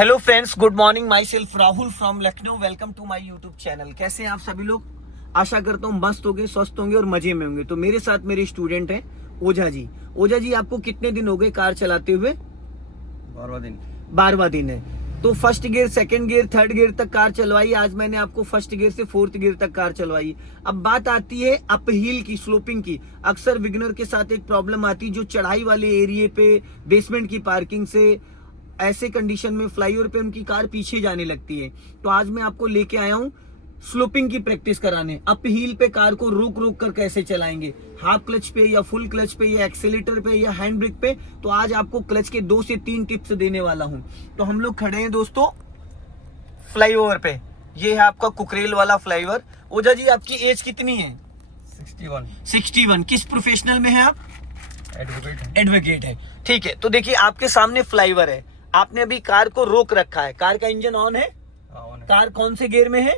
Hello friends, good morning. Myself Rahul from Lucknow. Welcome to my YouTube channel. कैसे हैं आप सभी लोग? आशा करता हूँ मस्त होंगे, स्वस्थ होंगे और मजे में होंगे। तो मेरे साथ मेरे स्टूडेंट हैं ओझा जी। ओझा जी, आपको कितने दिन हो गए कार चलाते हुए? 12वां दिन है। तो first gear, second gear, third gear तक कार चलवाई। आज मैंने आपको फर्स्ट गियर से फोर्थ गियर तक कार चलवाई। अब बात आती है अप हिल की, स्लोपिंग की। अक्सर बिगिनर के साथ एक प्रॉब्लम आती है, जो चढ़ाई वाले एरिया पे, बेसमेंट की पार्किंग से, ऐसे कंडीशन में फ्लाईओवर पे उनकी कार पीछे जाने लगती है। तो आज मैं आपको लेके आया हूँ स्लोपिंग की प्रैक्टिस कराने। अप हिल पे कार को रुक रुक कर कैसे चलाएंगे, हाफ क्लच पे या फुल क्लच पे या एक्सेलेटर पे या हैंड ब्रेक पे। तो आज आपको क्लच के 2 से 3 टिप्स देने वाला हूँ। तो हम लोग खड़े हैं दोस्तों फ्लाईओवर पे। ये है आपका कुकरेल वाला फ्लाईओवर। ओझा जी, आपकी एज कितनी है? 61। किस प्रोफेशनल में है आप? एडवोकेट है। ठीक है। तो देखिए, आपके सामने फ्लाईओवर है। आपने अभी कार को रोक रखा है। कार का इंजन ऑन है। कार कौन से गियर में है?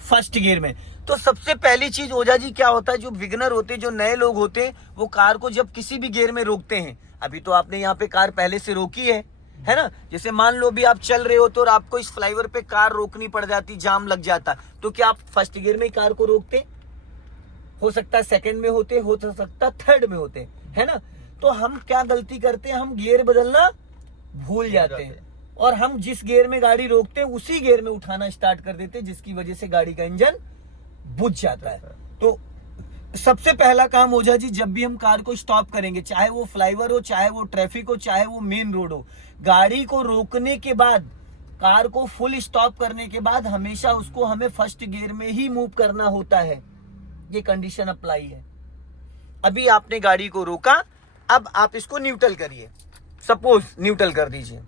फर्स्ट गियर में। तो सबसे पहली चीज ओझा जी क्या होता है, जो बिगिनर होते हैं, जो नए लोग होते हैं, वो कार को जब किसी भी गियर में रोकते हैं, अभी तो आपने यहाँ पे कार पहले से रोकी है ना। जैसे मान लो भी आप चल रहे हो तो आपको इस फ्लाईओवर पे कार रोकनी पड़ जाती, जाम लग जाता, तो क्या आप फर्स्ट गियर में ही कार को रोकते? हो सकता है सेकंड में होते, हो सकता है थर्ड में होते, है ना। तो हम क्या गलती करते हैं, हम गियर बदलना भूल जाते हैं और हम जिस गियर में गाड़ी रोकते हैं उसी गियर में उठाना स्टार्ट कर देते हैं, जिसकी वजह से गाड़ी का इंजन बुझ जाता है। तो सबसे पहला काम ओझा जी, जब भी हम कार को स्टॉप करेंगे, चाहे वो फ्लाईओवर हो, चाहे वो ट्रैफिक हो, चाहे वो मेन रोड हो, गाड़ी को रोकने के बाद, कार को फुल स्टॉप करने के बाद हमेशा उसको हमें फर्स्ट गियर में ही मूव करना होता है। ये कंडीशन अप्लाई है। अभी आपने गाड़ी को रोका, अब आप इसको न्यूट्रल करिए। सपोज न्यूट्रल कर दीजिए,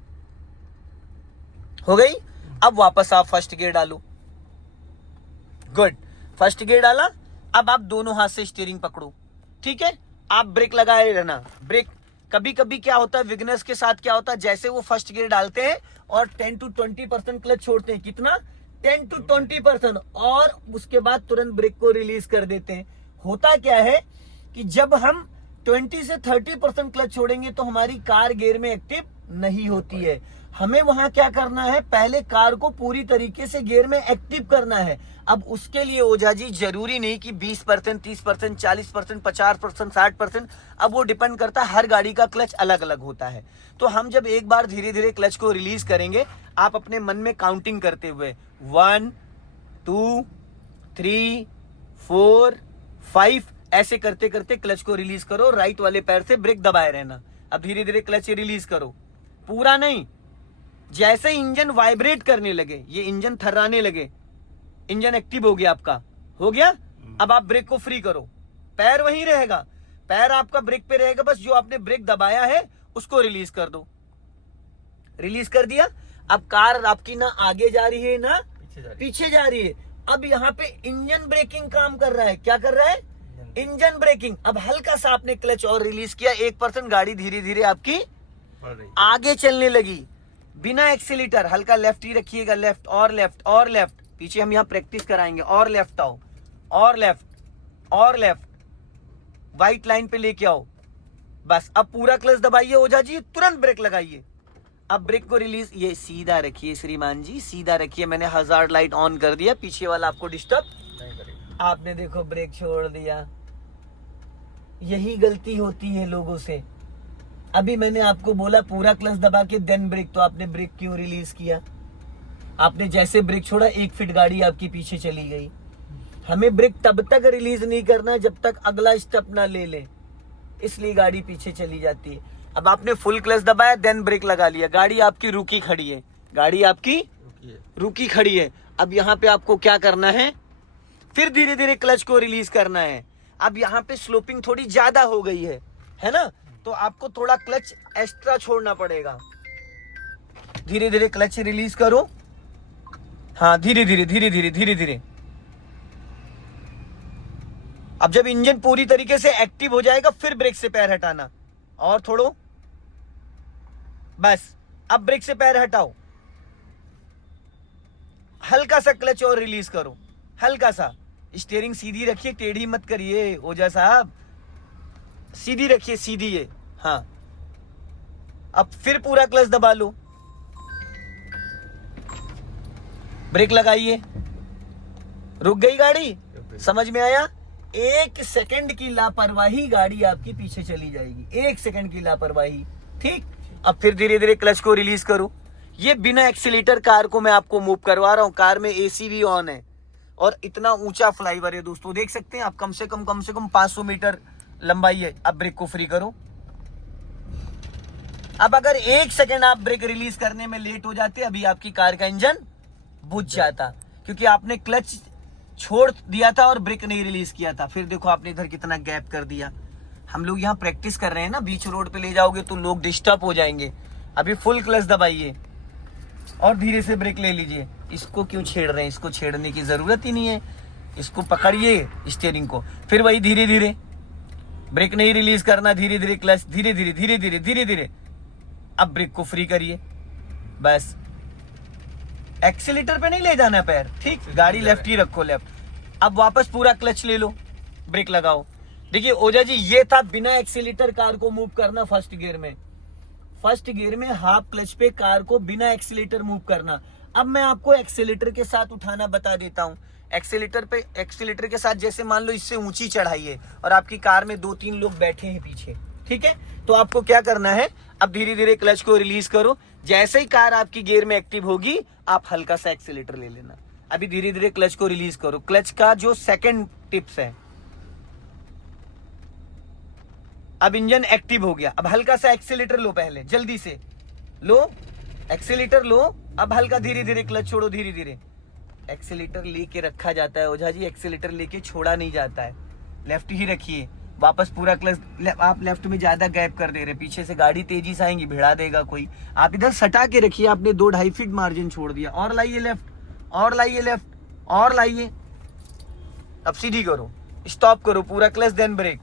हो गई। अब वापस आप फर्स्ट गियर डालो। गुड, फर्स्ट गियर डाला। अब आप दोनों हाथ से स्टीयरिंग पकड़ो, ठीक है। आप ब्रेक लगाए रहना। ब्रेक कभी कभी क्या होता है, बिगिनर्स के साथ क्या होता है, जैसे वो फर्स्ट गियर डालते हैं और 10 to 20% क्लच छोड़ते हैं। कितना? 10 to 20%। और उसके बाद तुरंत ब्रेक को रिलीज कर देते हैं। होता क्या है कि जब हम 20 से 30% क्लच छोड़ेंगे तो हमारी कार गियर में एक्टिव नहीं होती है। हमें वहां क्या करना है, पहले कार को पूरी तरीके से गियर में एक्टिव करना है। अब उसके लिए ओझा जी जरूरी नहीं कि 20%, 30%, 40%, 50%, 60%। अब वो डिपेंड करता है, हर गाड़ी का क्लच अलग अलग होता है। तो हम जब एक बार धीरे धीरे क्लच को रिलीज करेंगे, आप अपने मन में काउंटिंग करते हुए 1 2 3 4 5 ऐसे करते करते क्लच को रिलीज करो। राइट वाले पैर से ब्रेक दबाए रहना। अब धीरे धीरे क्लच रिलीज करो, पूरा नहीं। जैसे इंजन वाइब्रेट करने लगे, ये इंजन थर्राने लगे, इंजन एक्टिव हो गया आपका, हो गया। अब आप ब्रेक को फ्री करो, पैर वहीं रहेगा, पैर आपका ब्रेक पे रहेगा, बस जो आपने ब्रेक दबाया है उसको रिलीज कर दो। रिलीज कर दिया। अब कार आपकी ना आगे जा रही है ना पीछे जा रही है। अब यहाँ पे इंजन ब्रेकिंग काम कर रहा है। क्या कर रहा है? Engine braking. अब हल्का सा आपने क्लच और रिलीज किया, 1%, गाड़ी धीरे धीरे आपकी आगे चलने लगी, बिना एक्सीलेटर। हल्का लेफ्ट ही रखिएगा, लेफ्ट और लेफ्ट और लेफ्ट। पीछे हम यहाँ प्रैक्टिस कराएंगे। और लेफ्ट आओ, और लेफ्ट और लेफ्ट, व्हाइट लाइन पे लेके आओ। बस अब पूरा क्लच दबाइए ओझा जी, तुरंत ब्रेक लगाइए। अब ब्रेक को रिलीज, ये सीधा रखिए श्रीमान जी, सीधा रखिए। मैंने हजार्ड लाइट ऑन कर दिया, पीछे वाला आपको डिस्टर्ब नहीं करेगा। आपने देखो ब्रेक छोड़ दिया। यही गलती होती है लोगों से। अभी मैंने आपको बोला पूरा क्लच दबा के देन ब्रेक, तो आपने ब्रेक क्यों रिलीज किया? आपने जैसे ब्रेक छोड़ा 1 फीट गाड़ी आपकी पीछे चली गई। हमें ब्रेक तब तक रिलीज नहीं करना जब तक अगला स्टेप ना ले ले, इसलिए गाड़ी पीछे चली जाती है। अब आपने फुल क्लच दबाया, देन ब्रेक लगा लिया, गाड़ी आपकी रुकी खड़ी है, गाड़ी आपकी रुकी खड़ी है। अब यहाँ पे आपको क्या करना है, फिर धीरे धीरे क्लच को रिलीज करना है। अब यहाँ पे स्लोपिंग थोड़ी ज्यादा हो गई है ना, तो आपको थोड़ा क्लच एक्स्ट्रा छोड़ना पड़ेगा। धीरे धीरे क्लच रिलीज करो। हाँ, धीरे धीरे धीरे धीरे धीरे धीरे। अब जब इंजन पूरी तरीके से एक्टिव हो जाएगा, फिर ब्रेक से पैर हटाना, और थोड़ो, बस। अब ब्रेक से पैर हटाओ, हल्का सा क्लच और रिलीज करो, हल्का सा। स्टीयरिंग सीधी रखिए, टेढ़ी मत करिए ओझा साहब, सीधी रखिए, सीधी है। हाँ, अब फिर पूरा क्लच दबा लो। ब्रेक लगाइए, रुक गई गाड़ी, समझ में आया? 1 सेकंड की लापरवाही गाड़ी आपकी पीछे चली जाएगी, 1 सेकंड की लापरवाही, ठीक। अब फिर धीरे धीरे क्लच को रिलीज करो। ये बिना एक्सीलेटर कार को मैं आपको मूव करवा रहा हूं। कार में एसी भी ऑन है और इतना ऊंचा फ्लाईओवर है दोस्तों, देख सकते हैं आप, कम से कम 500 मीटर लंबाई है। अब ब्रेक को फ्री करो। अब अगर 1 सेकंड आप ब्रेक रिलीज करने में लेट हो जाते, अभी आपकी कार का इंजन बुझ जाता, क्योंकि आपने क्लच छोड़ दिया था और ब्रेक नहीं रिलीज किया था। फिर देखो आपने इधर कितना गैप कर दिया। हम लोग यहाँ प्रैक्टिस कर रहे हैं ना, बीच रोड पे ले जाओगे तो लोग डिस्टर्ब हो जाएंगे। अभी फुल क्लच दबाइए और धीरे से ब्रेक ले लीजिए। इसको क्यों छेड़ रहे हैं? इसको छेड़ने की जरूरत ही नहीं है। इसको पकड़िए स्टीयरिंग को, फिर वही धीरे धीरे, ब्रेक नहीं रिलीज करना, धीरे धीरे क्लच, धीरे धीरे धीरे धीरे धीरे धीरे। अब ब्रेक को फ्री करिए, बस। एक्सीलेटर पे नहीं ले जाना पैर, ठीक। गाड़ी लेफ्ट ही रखो, लेफ्ट। अब वापस पूरा क्लच ले लो, ब्रेक लगाओ। देखिए ओझा जी, ये था बिना एक्सीलेटर कार को मूव करना फर्स्ट गियर में। फर्स्ट गियर में हाफ क्लच पे कार को बिना एक्सीलेटर मूव करना। अब मैं आपको एक्सीलेटर के साथ उठाना बता देता हूं। एक्सीलेटर के साथ, जैसे मान लो इससे ऊंची चढ़ाई है और आपकी कार में 2-3 लोग बैठे हैं पीछे, ठीक है, तो आपको क्या करना है, अब धीरे धीरे क्लच को रिलीज करो। जैसे ही कार आपकी गियर में एक्टिव होगी, आप हल्का सा एक्सीलेटर ले लेना। अभी धीरे धीरे क्लच को रिलीज करो। क्लच का जो सेकंड टिप्स है, अब इंजन एक्टिव हो गया। अब हल्का सा एक्सीलेटर लो, पहले जल्दी से लो, एक्सीलेटर लो। अब हल्का धीरे धीरे क्लच छोड़ो, धीरे धीरे। एक्सीलेटर लेके रखा जाता है ओझा जी, एक्सीलेटर लेके छोड़ा नहीं जाता है। लेफ्ट ही रखिए, वापस पूरा क्लच। आप लेफ्ट में ज्यादा गैप कर दे रहे, पीछे से गाड़ी तेजी से आएंगी, भिड़ा देगा कोई। आप इधर सटा के रखिए, आपने 2-2.5 फीट मार्जिन छोड़ दिया। और लाइए लेफ्ट, और लाइए लेफ्ट, और लाइए। अब सीधी करो, स्टॉप करो, पूरा क्लच देन ब्रेक।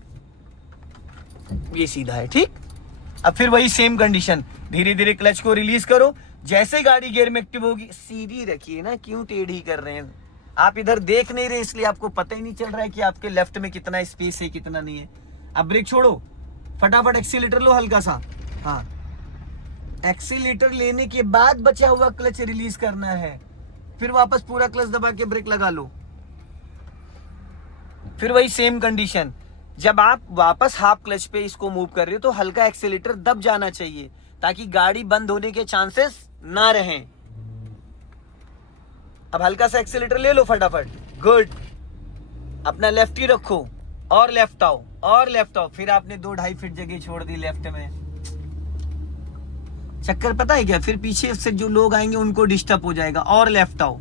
ये सीधा है, ठीक। अब फिर वही सेम कंडीशन, धीरे धीरे क्लच को रिलीज करो। जैसे गाड़ी गियर में एक्टिव होगी, सीधी रखिए ना, क्यों टेढ़ी कर रहे हैं आप? इधर देख नहीं रहे, इसलिए आपको पता ही नहीं चल रहा है कि आपके लेफ्ट में कितना स्पेस है, कितना नहीं है। अब ब्रेक छोड़ो, फटाफट एक्सीलेटर लो हल्का सा। हाँ, एक्सीलेटर लेने के बाद बचा हुआ क्लच रिलीज करना है। फिर वापस पूरा क्लच दबा के ब्रेक लगा लो। फिर वही सेम कंडीशन, जब आप वापस हाफ क्लच पे इसको मूव कर रहे हो तो हल्का एक्सीलेटर दब जाना चाहिए, ताकि गाड़ी बंद होने के चांसेस ना रहें। अब हल्का सा एक्सीलेटर ले लो फटाफट, गुड। अपना लेफ्ट ही रखो और लेफ्ट आओ, और लेफ्ट आओ। फिर आपने 2-2.5 फीट जगह छोड़ दी लेफ्ट में। चक्कर पता है क्या, फिर पीछे से जो लोग आएंगे उनको डिस्टर्ब हो जाएगा। और लेफ्ट आओ,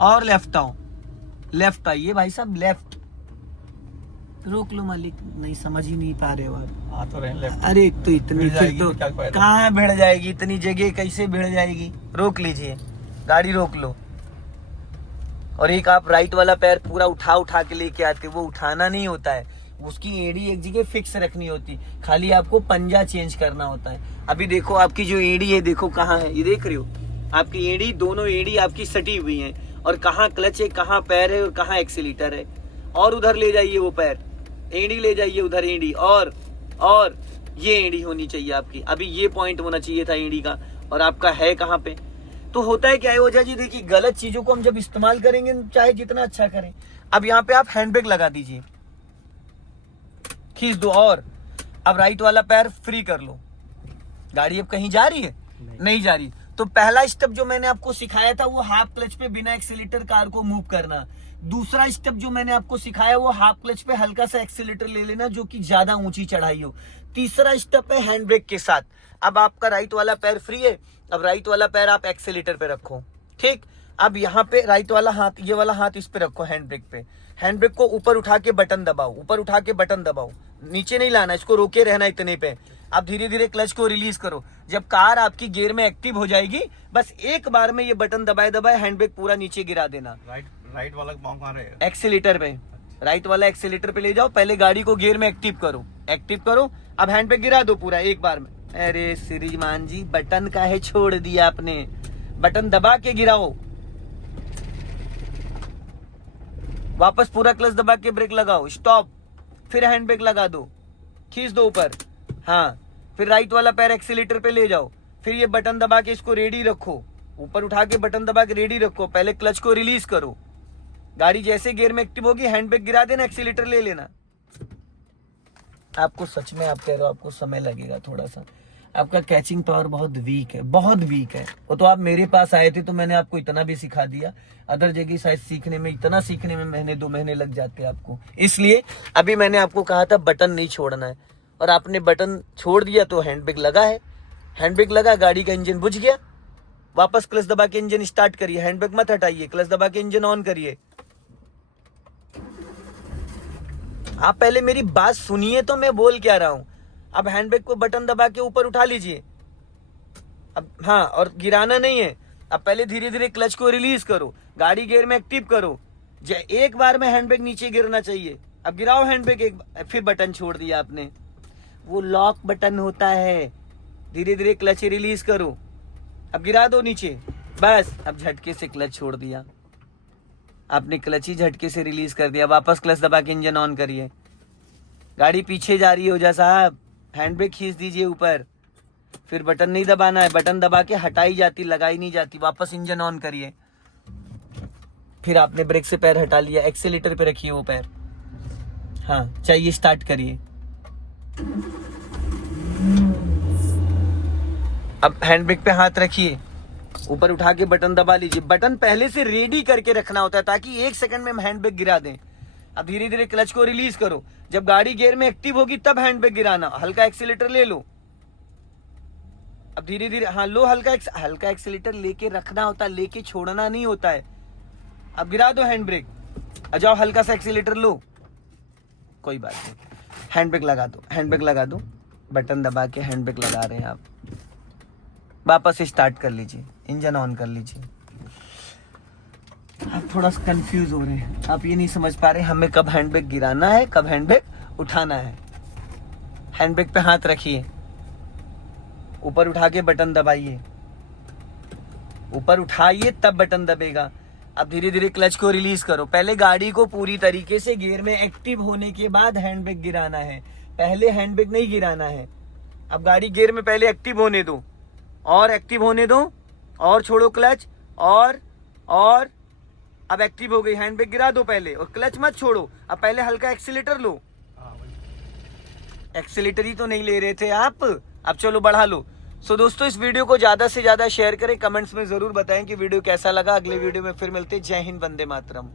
और लेफ्ट आओ, लेफ्ट आइए भाई साहब, लेफ्ट। रोक लो मालिक, नहीं समझ ही नहीं पा रहे हो आप। आ तो रहे लेफ्ट। अरे तो इतनी, फिर तो क्या फायदा? कहाँ भिड़ जाएगी, इतनी जगह कैसे भिड़ जाएगी? रोक लीजिए, गाड़ी रोक लो। और एक आप राइट वाला पैर पूरा उठा के लेके आते, वो उठाना नहीं होता है, उसकी एड़ी एक जगह फिक्स रखनी होती, खाली आपको पंजा चेंज करना होता है। अभी देखो आपकी जो एड़ी है, देखो कहाँ है, ये देख रहे हो आपकी एड़ी, दोनों एड़ी आपकी सटी हुई हैं, और कहाँ क्लच है, कहाँ पैर है और कहाँ एक्सीलेटर है। और उधर ले जाइए वो पैर, एड़ी ले जाइए उधर, एड़ी और ये एड़ी होनी चाहिए आपकी। अभी ये पॉइंट होना चाहिए था एड़ी का, और आपका है कहाँ पे। तो होता है क्या है ओझा जी, देखिए गलत चीजों को हम जब इस्तेमाल करेंगे, चाहे जितना अच्छा करें। अब यहाँ पे आप हैंड ब्रेक लगा दीजिए, खींच दो, और अब राइट वाला पैर फ्री कर लो। गाड़ी अब कहीं जा रही है? नहीं जा रही। तो पहला स्टेप जो मैंने आपको सिखाया था, वो हाफ क्लच पे बिना एक्सीलेटर कार को मूव करना। दूसरा स्टेप जो मैंने आपको सिखाया, वो हाफ क्लच पे हल्का सा एक्सीलेटर ले लेना, जो कि ज्यादा ऊंची चढ़ाई हो। तीसरा स्टेप है हैंड ब्रेक के साथ। अब आपका राइट वाला पैर फ्री है, अब राइट वाला पैर आप एक्सीलेटर पे रखो, ठीक। अब यहाँ पे राइट वाला हाथ, ये वाला हाथ इस पे रखो हैंड ब्रेक पे। हैंड ब्रेक को ऊपर उठा के बटन दबाओ, ऊपर उठा के बटन दबाओ, नीचे नहीं लाना, इसको रोके रहना इतने पे। आप धीरे धीरे क्लच को रिलीज करो। जब कार आपकी गियर में एक्टिव हो जाएगी, बस एक बार में ये बटन दबाए दबाए हैंड ब्रेक पूरा नीचे गिरा देना। राइट वाला पाँव कहाँ रहेगा? एक्सीलेटर पे, राइट वाला एक्सीलेटर पे ले जाओ, पहले गाड़ी को गियर में एक्टिव करो। अब हैंड ब्रेक गिरा दो पूरा एक बार में। अरे श्रीमान जी, बटन काहे छोड़ दिया आपने? बटन दबा के गिराओ, वापस पूरा क्लच दबा के ब्रेक लगाओ, स्टॉप। फिर हैंड ब्रेक लगा दो, खींच दो ऊपर, हाँ। फिर राइट वाला पैर एक्सीलेटर पे ले जाओ, फिर ये बटन दबा के इसको रेडी रखो, ऊपर उठा के बटन दबा के रेडी रखो, पहले क्लच को रिलीज करो, गाड़ी जैसे गियर में एक्टिव होगी हैंड ब्रेक गिरा देना, एक्सीलेटर ले लेना। आपको सच में आप कह रहे हो आपको समय लगेगा थोड़ा सा, आपका कैचिंग पावर बहुत वीक है, बहुत वीक है। वो तो आप मेरे पास आए थे तो मैंने आपको इतना भी सिखा दिया, अदर जगह शायद सीखने में इतना सीखने में महीने 2 महीने लग जाते हैं आपको। इसलिए अभी मैंने आपको कहा था बटन नहीं छोड़ना है, और आपने बटन छोड़ दिया तो हैंड ब्रेक लगा है, हैंड ब्रेक लगा, गाड़ी का इंजन बुझ गया। वापस क्लच दबा के इंजन स्टार्ट करिए, हैंड ब्रेक मत हटाइए, क्लच दबा के इंजन ऑन करिए। आप पहले मेरी बात सुनिए तो मैं बोल क्या रहा हूं। अब हैंड ब्रेक को बटन दबा के ऊपर उठा लीजिए, अब हाँ, और गिराना नहीं है। अब पहले धीरे धीरे क्लच को रिलीज करो, गाड़ी गियर में एक्टिव करो, एक बार में हैंड ब्रेक नीचे गिरना चाहिए। अब गिराओ हैंड ब्रेक एक, फिर बटन छोड़ दिया आपने, वो लॉक बटन होता है। धीरे धीरे क्लच रिलीज करो, अब गिरा दो नीचे, बस। अब झटके से क्लच छोड़ दिया आपने, क्लच ही झटके से रिलीज कर दिया। वापस क्लच दबा के इंजन ऑन करिए, गाड़ी पीछे जा रही हो जा साहब, हैंड ब्रेक खींच दीजिए ऊपर, फिर बटन नहीं दबाना है, बटन दबा के हटाई जाती, लगाई नहीं जाती। वापस इंजन ऑन करिए, फिर आपने ब्रेक से पैर हटा लिया, एक्सीलेटर पे रखिए वो पैर, हाँ चाहिए स्टार्ट करिए। अब हैंड ब्रेक पे हाथ रखिए, ऊपर उठा के बटन दबा लीजिए। बटन पहले से रेडी करके रखना होता है ताकि 1 सेकंड में हम हैंड ब्रेक गिरा दें। अब धीरे धीरे क्लच को रिलीज करो, जब गाड़ी गियर में एक्टिव होगी तब हैंड ब्रेक गिराना, हल्का एक्सीलेटर ले लो। अब धीरे धीरे हाँ लो, हल्का एक्सीलेटर लेके रखना होता है, लेके छोड़ना नहीं होता है। अब गिरा दो हैंड ब्रेक, आ जाओ हल्का सा एक्सीलेटर लो, कोई बात नहीं, हैंड ब्रेक लगा दो, हैंड ब्रेक लगा दो, बटन दबा के हैंड ब्रेक लगा रहे हैं आप। वापस स्टार्ट कर लीजिए, इंजन ऑन कर लीजिए। आप थोड़ा सा कंफ्यूज हो रहे हैं, आप ये नहीं समझ पा रहे हमें कब हैंड ब्रेक गिराना है, कब हैंड ब्रेक उठाना है। हैंड ब्रेक पे हाथ रखिए, ऊपर उठा के बटन दबाइए, ऊपर उठाइए तब बटन दबेगा। अब धीरे धीरे क्लच को रिलीज करो, पहले गाड़ी को पूरी तरीके से गियर में एक्टिव होने के बाद हैंड ब्रेक गिराना है, पहले हैंड ब्रेक नहीं गिराना है। अब गाड़ी गियर में पहले एक्टिव होने दो, और एक्टिव होने दो, और छोड़ो क्लच, और अब एक्टिव हो गई, हैंड ब्रेक गिरा दो पहले, और क्लच मत छोड़ो। अब पहले हल्का एक्सीलेटर लो, एक्सीलेटर ही तो नहीं ले रहे थे आप, अब चलो बढ़ा लो। सो दोस्तों इस वीडियो को ज्यादा से ज्यादा शेयर करें, कमेंट्स में जरूर बताएं कि वीडियो कैसा लगा। अगले वीडियो में फिर मिलते हैं। जय हिंद, वंदे मातरम।